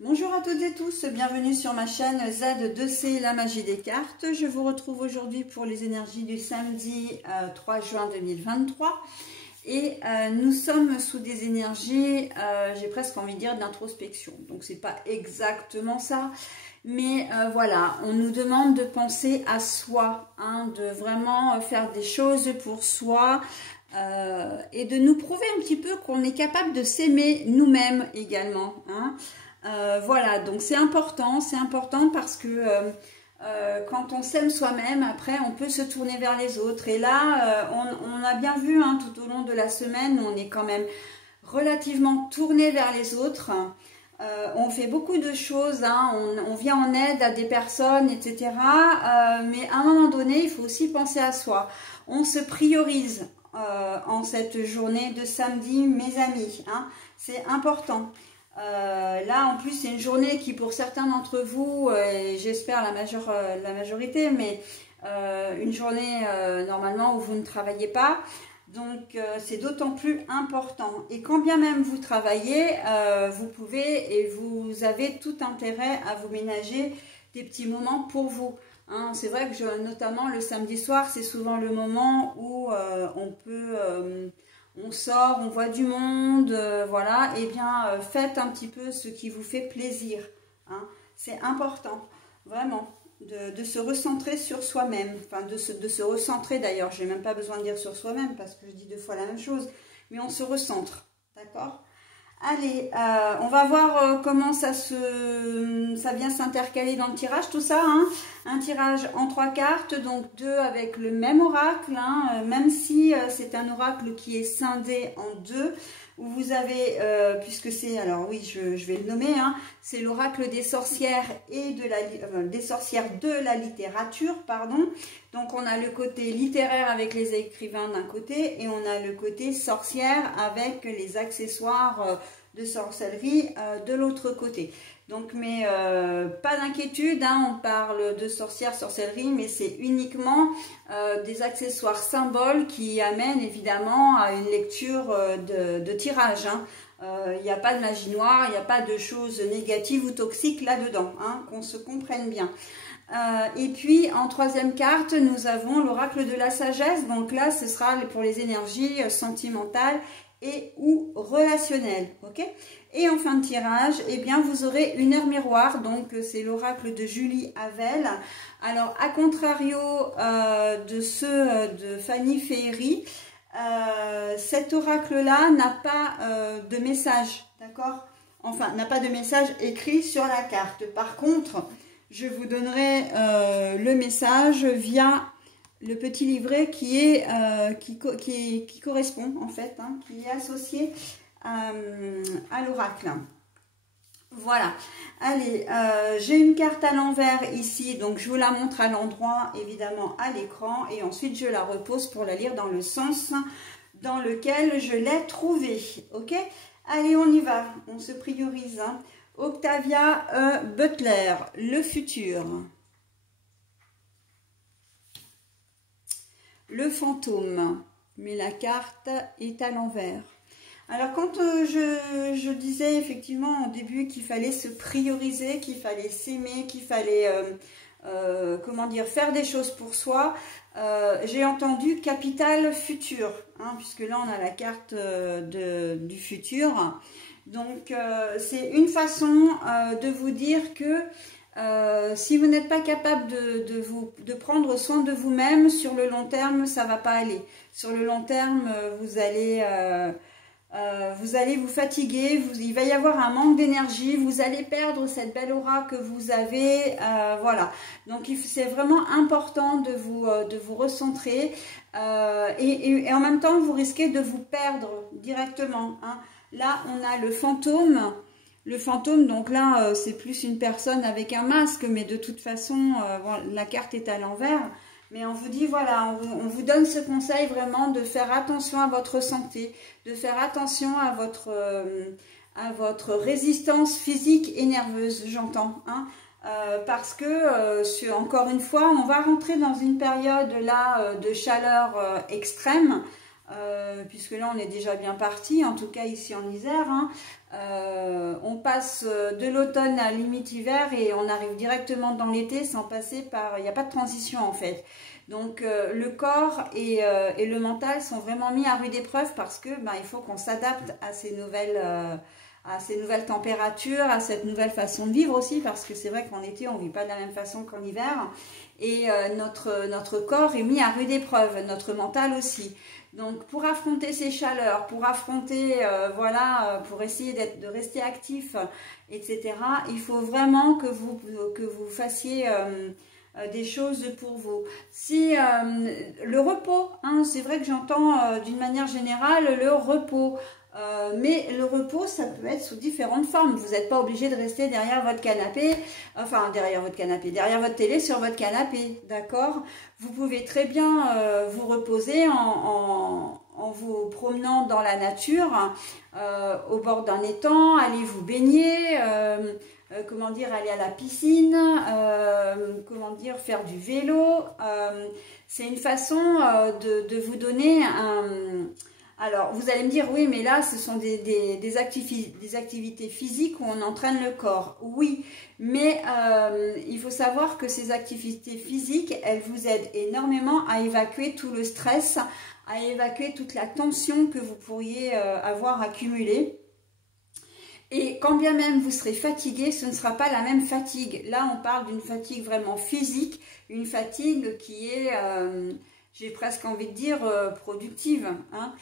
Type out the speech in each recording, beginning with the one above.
Bonjour à toutes et tous, bienvenue sur ma chaîne Z2C, la magie des cartes. Je vous retrouve aujourd'hui pour les énergies du samedi 3 juin 2023. Et nous sommes sous des énergies, j'ai presque envie de dire d'introspection. Donc c'est pas exactement ça, mais voilà, on nous demande de penser à soi, hein, de vraiment faire des choses pour soi. Et de nous prouver un petit peu qu'on est capable de s'aimer nous-mêmes également, hein. Voilà, donc c'est important parce que quand on s'aime soi-même, après on peut se tourner vers les autres. Et là, on a bien vu, hein, tout au long de la semaine, on est quand même relativement tourné vers les autres. On fait beaucoup de choses, hein, on vient en aide à des personnes, etc. Mais à un moment donné, il faut aussi penser à soi. On se priorise en cette journée de samedi, mes amis, hein, c'est important. Là en plus c'est une journée qui pour certains d'entre vous, j'espère la majorité, mais une journée normalement où vous ne travaillez pas, donc c'est d'autant plus important. Et quand bien même vous travaillez, vous pouvez et vous avez tout intérêt à vous ménager des petits moments pour vous, hein. C'est vrai que notamment le samedi soir, c'est souvent le moment où on sort, on voit du monde, voilà, et bien faites un petit peu ce qui vous fait plaisir, hein. C'est important, vraiment, de se recentrer sur soi-même, enfin de se recentrer d'ailleurs, je n'ai même pas besoin de dire sur soi-même parce que je dis deux fois la même chose, mais on se recentre, d'accord? Allez, on va voir comment ça vient s'intercaler dans le tirage, tout ça, hein. Un tirage en 3 cartes, donc 2 avec le même oracle, hein, même si c'est un oracle qui est scindé en 2, où vous avez, puisque c'est, alors oui, je vais le nommer, hein, c'est l'oracle des sorcières et des sorcières de la littérature, pardon. Donc on a le côté littéraire avec les écrivains d'un côté, et on a le côté sorcière avec les accessoires de sorcellerie de l'autre côté. Donc, mais pas d'inquiétude, hein, on parle de sorcière, sorcellerie, mais c'est uniquement des accessoires symboles qui amènent évidemment à une lecture de tirage, hein. Il n'y a pas de magie noire, il n'y a pas de choses négatives ou toxiques là-dedans, hein, qu'on se comprenne bien. Et puis en 3e carte, nous avons l'oracle de la sagesse. Donc là, ce sera pour les énergies sentimentales et ou relationnelles, ok? Et en fin de tirage, eh bien, vous aurez une heure miroir, donc c'est l'oracle de Julie Havel. Alors, à contrario de ceux de Fanny Féery, cet oracle-là n'a pas de message, d'accord? Enfin, n'a pas de message écrit sur la carte. Par contre, je vous donnerai le message via le petit livret qui correspond en fait, hein, qui est associé à l'oracle. Voilà. Allez, j'ai une carte à l'envers ici, donc je vous la montre à l'endroit, évidemment à l'écran, et ensuite je la repose pour la lire dans le sens dans lequel je l'ai trouvée. Ok? Allez, on y va. On se priorise, hein. Octavia Butler, le futur. Le fantôme, mais la carte est à l'envers. Alors quand je disais effectivement au début qu'il fallait se prioriser, qu'il fallait s'aimer, qu'il fallait comment dire, faire des choses pour soi, j'ai entendu capital futur, hein, puisque là on a la carte du futur. Donc c'est une façon de vous dire que si vous n'êtes pas capable de prendre soin de vous-même, sur le long terme, ça ne va pas aller. Sur le long terme, vous allez vous fatiguer, il va y avoir un manque d'énergie, vous allez perdre cette belle aura que vous avez, voilà. Donc c'est vraiment important de vous recentrer et en même temps, vous risquez de vous perdre directement, hein. Là, on a le fantôme. Le fantôme, donc là, c'est plus une personne avec un masque, mais de toute façon, bon, la carte est à l'envers. Mais on vous dit, voilà, on vous donne ce conseil vraiment de faire attention à votre santé, de faire attention à votre résistance physique et nerveuse, j'entends, hein. Parce que, encore une fois, on va rentrer dans une période là de chaleur extrême. puisque là on est déjà bien parti, en tout cas ici en Isère, hein. On passe de l'automne à limite hiver et on arrive directement dans l'été sans passer par, il n'y a pas de transition en fait. Donc le corps et le mental sont vraiment mis à rude épreuve parce que il faut qu'on s'adapte à ces nouvelles températures, à cette nouvelle façon de vivre aussi, parce que c'est vrai qu'en été on ne vit pas de la même façon qu'en hiver, et notre corps est mis à rude épreuve, notre mental aussi. Donc pour affronter ces chaleurs, pour affronter, voilà, pour essayer de rester actif, etc., il faut vraiment que vous fassiez des choses pour vous. Si le repos, hein, c'est vrai que j'entends d'une manière générale le repos, mais le repos, ça peut être sous différentes formes. Vous n'êtes pas obligé de rester derrière votre canapé, enfin derrière votre télé sur votre canapé, d'accord? Vous pouvez très bien vous reposer en vous promenant dans la nature, au bord d'un étang, aller vous baigner, comment dire, aller à la piscine, comment dire, faire du vélo. C'est une façon de vous donner un... Alors, vous allez me dire, oui, mais là, ce sont des activités physiques où on entraîne le corps. Oui, mais il faut savoir que ces activités physiques, elles vous aident énormément à évacuer tout le stress, à évacuer toute la tension que vous pourriez avoir accumulée. Et quand bien même vous serez fatigué, ce ne sera pas la même fatigue. Là, on parle d'une fatigue vraiment physique, une fatigue qui est, j'ai presque envie de dire, productive, hein.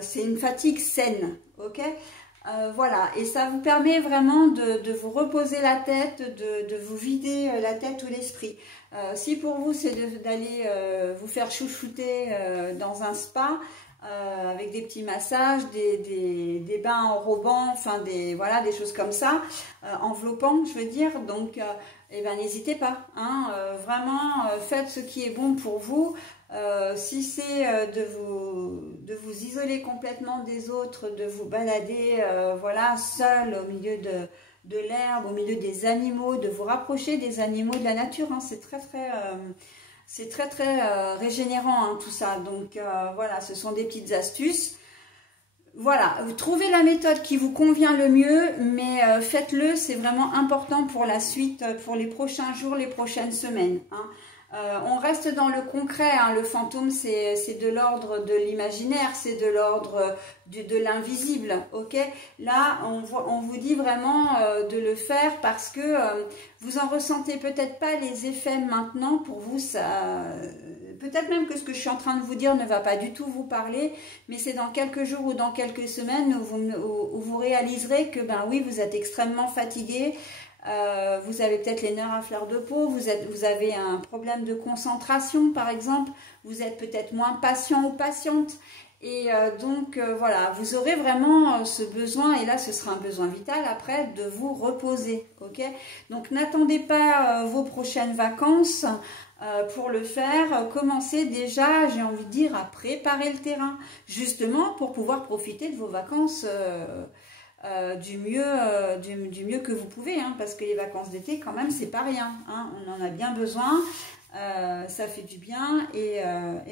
C'est une fatigue saine, ok? Voilà, et ça vous permet vraiment de vous reposer la tête, de vous vider la tête ou l'esprit. Si pour vous c'est d'aller vous faire chouchouter dans un spa, avec des petits massages, des bains enrobants, enfin voilà, des choses comme ça, enveloppants, je veux dire, donc eh ben, n'hésitez pas, hein, vraiment faites ce qui est bon pour vous. Si c'est de vous isoler complètement des autres, de vous balader voilà, seul au milieu de l'herbe, au milieu des animaux, de vous rapprocher des animaux, de la nature, hein, c'est très régénérant, hein, tout ça. Donc voilà, ce sont des petites astuces. Voilà, vous trouvez la méthode qui vous convient le mieux, mais faites-le, c'est vraiment important pour la suite, pour les prochains jours, les prochaines semaines, hein. On reste dans le concret, hein. Le fantôme c'est de l'ordre de l'imaginaire, c'est de l'ordre de l'invisible, ok? Là on vous dit vraiment de le faire parce que vous en ressentez peut-être pas les effets maintenant. Pour vous, ça, peut-être même que ce que je suis en train de vous dire ne va pas du tout vous parler, mais c'est dans quelques jours ou dans quelques semaines où vous réaliserez que ben oui, vous êtes extrêmement fatigué. Vous avez peut-être les nerfs à fleur de peau, vous avez un problème de concentration par exemple, vous êtes peut-être moins patient ou patiente, et donc voilà, vous aurez vraiment ce besoin, et là ce sera un besoin vital après, de vous reposer, ok? Donc n'attendez pas vos prochaines vacances pour le faire. Commencez déjà, j'ai envie de dire, à préparer le terrain, justement pour pouvoir profiter de vos vacances du mieux que vous pouvez, hein, parce que les vacances d'été quand même c'est pas rien, hein, on en a bien besoin, ça fait du bien, et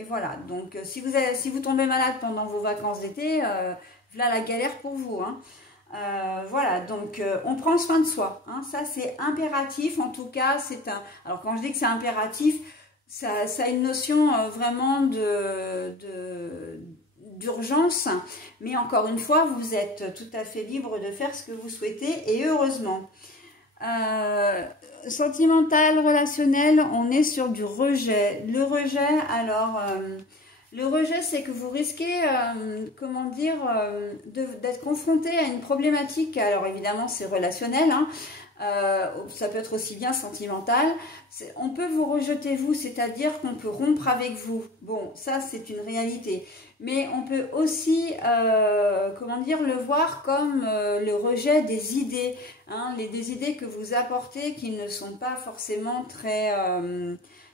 voilà. Donc si vous tombez malade pendant vos vacances d'été, voilà la galère pour vous, hein. Voilà, donc on prend soin de soi, hein, ça c'est impératif. En tout cas alors quand je dis que c'est impératif, ça a une notion vraiment d'urgence, mais encore une fois, vous êtes tout à fait libre de faire ce que vous souhaitez, et heureusement. Sentimental, relationnel, on est sur du rejet. Le rejet, alors, le rejet, c'est que vous risquez, comment dire, d'être confronté à une problématique. Alors évidemment, c'est relationnel, hein. Ça peut être aussi bien sentimental. On peut vous rejeter, vous, c'est-à-dire qu'on peut rompre avec vous. Bon, ça c'est une réalité. Mais on peut aussi, comment dire, le voir comme le rejet des idées, hein, des idées que vous apportez qui ne sont pas forcément très...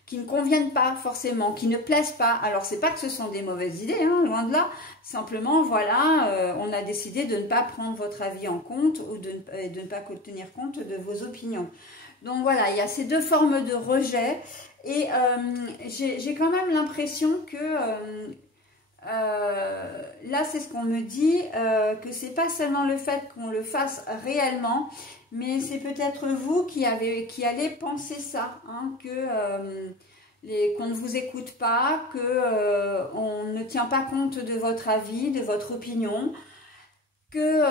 qui ne conviennent pas forcément, qui ne plaisent pas. Alors, c'est pas que ce sont des mauvaises idées, hein, loin de là. Simplement, voilà, on a décidé de ne pas prendre votre avis en compte ou de ne pas tenir compte de vos opinions. Donc, voilà, il y a ces deux formes de rejet. Et j'ai quand même l'impression que là, c'est ce qu'on me dit, que c'est pas seulement le fait qu'on le fasse réellement, mais c'est peut-être vous qui allez penser ça, hein, qu'on ne vous écoute pas, on ne tient pas compte de votre avis, de votre opinion, que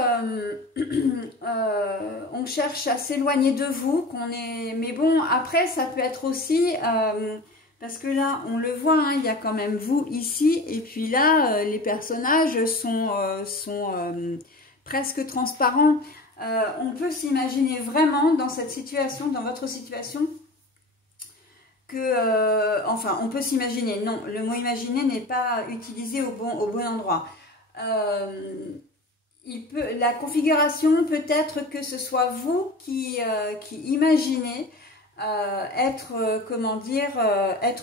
on cherche à s'éloigner de vous, mais bon, après, ça peut être aussi... parce que là, on le voit, hein, il y a quand même vous ici, et puis là, les personnages sont presque transparents. On peut s'imaginer vraiment dans cette situation, dans votre situation, enfin, on peut s'imaginer, non, le mot imaginer n'est pas utilisé au bon endroit. La configuration peut être que ce soit vous qui imaginez être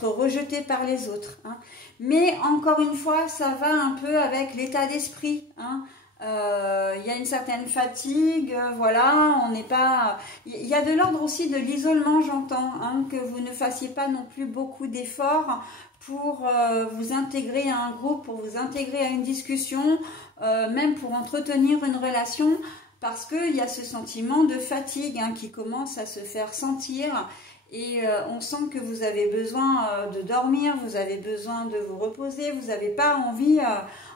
rejeté par les autres, hein. Mais encore une fois, ça va un peu avec l'état d'esprit, hein. Il y a une certaine fatigue, voilà, on n'est pas... Il y a de l'ordre aussi de l'isolement, j'entends, hein, que vous ne fassiez pas non plus beaucoup d'efforts pour vous intégrer à un groupe, pour vous intégrer à une discussion, même pour entretenir une relation, parce qu'il y a ce sentiment de fatigue, hein, qui commence à se faire sentir, et on sent que vous avez besoin de dormir, vous avez besoin de vous reposer, vous n'avez pas envie,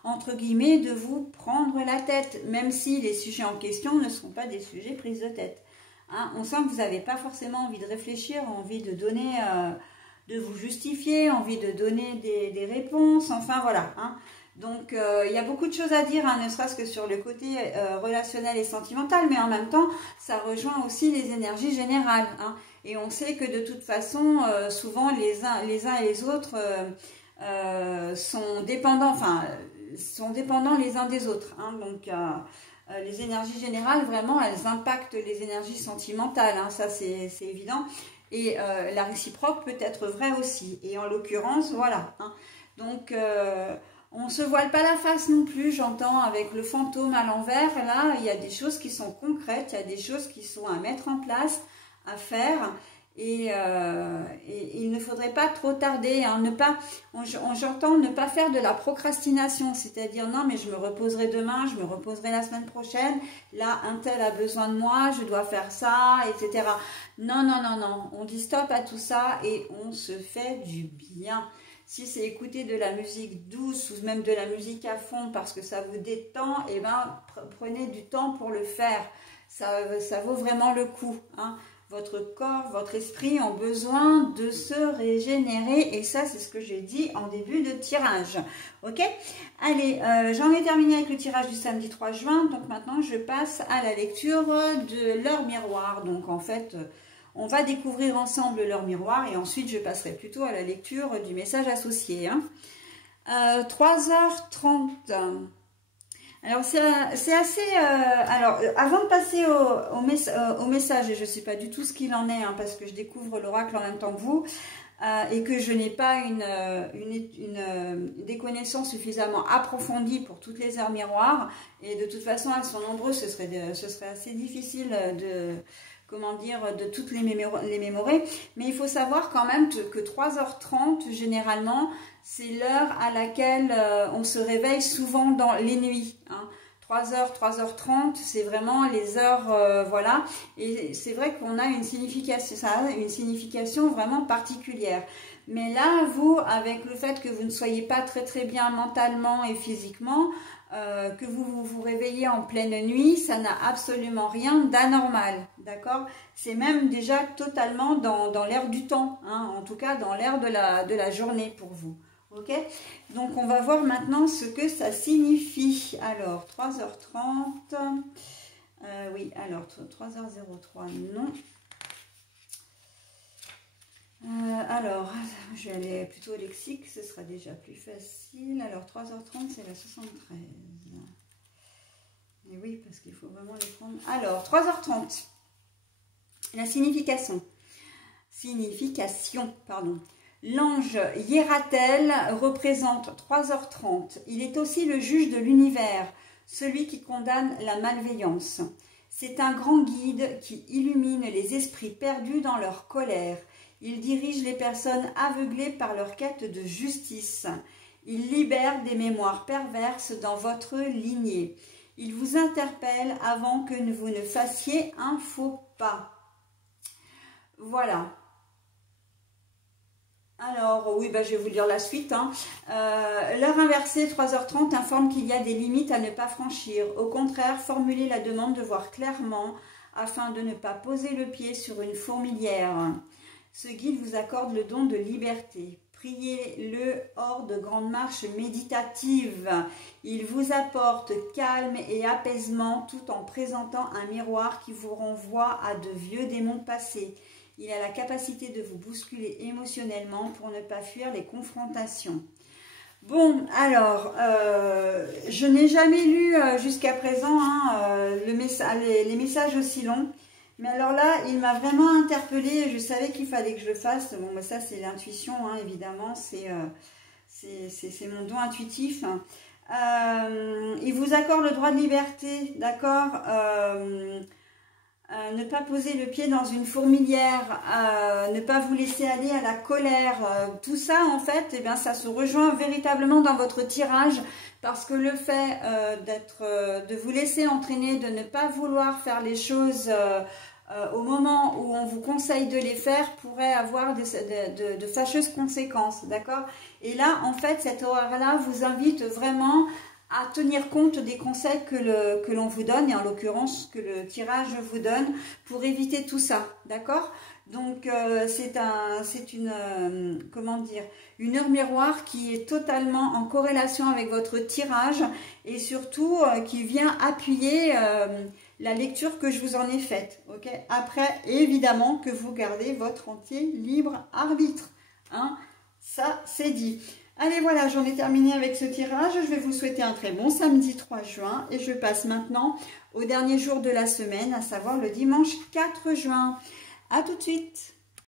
entre guillemets, de vous prendre la tête, même si les sujets en question ne sont pas des sujets prises de tête, hein. On sent que vous n'avez pas forcément envie de réfléchir, envie de donner, de vous justifier, envie de donner des réponses, enfin voilà, hein. Donc, il y a beaucoup de choses à dire, hein, ne serait-ce que sur le côté relationnel et sentimental, mais en même temps, ça rejoint aussi les énergies générales, hein. Et on sait que de toute façon, souvent, les uns et les autres sont dépendants, les uns des autres, hein. Donc, les énergies générales, vraiment, elles impactent les énergies sentimentales, hein, ça c'est évident. Et la réciproque peut être vraie aussi. Et en l'occurrence, voilà, hein. Donc... on ne se voile pas la face non plus, j'entends, avec le fantôme à l'envers. Là, il y a des choses qui sont concrètes, il y a des choses qui sont à mettre en place, à faire. Et il ne faudrait pas trop tarder, hein, j'entends ne pas faire de la procrastination, c'est-à-dire non, mais je me reposerai demain, je me reposerai la semaine prochaine, là, un tel a besoin de moi, je dois faire ça, etc. Non, non, non, non, on dit stop à tout ça et on se fait du bien. Si c'est écouter de la musique douce ou même de la musique à fond parce que ça vous détend, eh ben, prenez du temps pour le faire. Ça vaut vraiment le coup, hein. Votre corps, votre esprit ont besoin de se régénérer et ça, c'est ce que j'ai dit en début de tirage. Ok? Allez, j'en ai terminé avec le tirage du samedi 3 juin. Donc maintenant, je passe à la lecture de leur miroir. Donc en fait... on va découvrir ensemble leur miroir et ensuite je passerai plutôt à la lecture du message associé, hein. 3h30. Alors c'est assez... alors avant de passer au message, et je ne sais pas du tout ce qu'il en est, hein, parce que je découvre l'oracle en même temps que vous, et que je n'ai pas des connaissances suffisamment approfondies pour toutes les heures miroirs, et de toute façon elles sont nombreuses, ce serait assez difficile de toutes les mémorer, mais il faut savoir quand même que 3h30 généralement c'est l'heure à laquelle on se réveille souvent dans les nuits, hein. 3h, 3h30, c'est vraiment les heures, voilà, et c'est vrai qu'on a une signification, ça a une signification vraiment particulière. Mais là, vous, avec le fait que vous ne soyez pas très bien mentalement et physiquement, que vous vous réveillez en pleine nuit, ça n'a absolument rien d'anormal, d'accord? C'est même déjà totalement dans l'air du temps, hein, en tout cas dans l'air de la journée pour vous. Ok, donc on va voir maintenant ce que ça signifie. Alors 3h30, oui, alors 3h03, non. Alors, je vais aller plutôt au lexique, ce sera déjà plus facile. Alors 3h30, c'est la 73. Et oui, parce qu'il faut vraiment les prendre. Alors 3h30, la signification, pardon. L'ange Hiératel représente 3h30. Il est aussi le juge de l'univers, celui qui condamne la malveillance. C'est un grand guide qui illumine les esprits perdus dans leur colère. Il dirige les personnes aveuglées par leur quête de justice. Il libère des mémoires perverses dans votre lignée. Il vous interpelle avant que vous ne fassiez un faux pas. Voilà. Alors, oui, je vais vous lire la suite. L'heure inversée, 3h30, informe qu'il y a des limites à ne pas franchir. Au contraire, formulez la demande de voir clairement afin de ne pas poser le pied sur une fourmilière. Ce guide vous accorde le don de liberté. Priez-le hors de grandes marches méditatives. Il vous apporte calme et apaisement tout en présentant un miroir qui vous renvoie à de vieux démons passés. Il a la capacité de vous bousculer émotionnellement pour ne pas fuir les confrontations. Bon, alors, je n'ai jamais lu jusqu'à présent les messages aussi longs. Mais alors là, il m'a vraiment interpellée. Je savais qu'il fallait que je le fasse. Bon, ça, c'est l'intuition, hein, évidemment. C'est mon don intuitif. Il vous accorde le droit de liberté, d'accord, ne pas poser le pied dans une fourmilière, ne pas vous laisser aller à la colère, tout ça en fait, eh bien, ça se rejoint véritablement dans votre tirage, parce que le fait de vous laisser entraîner, de ne pas vouloir faire les choses au moment où on vous conseille de les faire pourrait avoir de fâcheuses conséquences, d'accord? Et là en fait cet horaire-là vous invite vraiment à tenir compte des conseils que l'on vous donne, et en l'occurrence que le tirage vous donne, pour éviter tout ça, d'accord? Donc c'est une heure miroir qui est totalement en corrélation avec votre tirage, et surtout qui vient appuyer la lecture que je vous en ai faite, ok? Après, évidemment que vous gardez votre entier libre arbitre, hein? Ça, c'est dit. Allez, voilà, j'en ai terminé avec ce tirage. Je vais vous souhaiter un très bon samedi 3 juin. Et je passe maintenant au dernier jour de la semaine, à savoir le dimanche 4 juin. À tout de suite.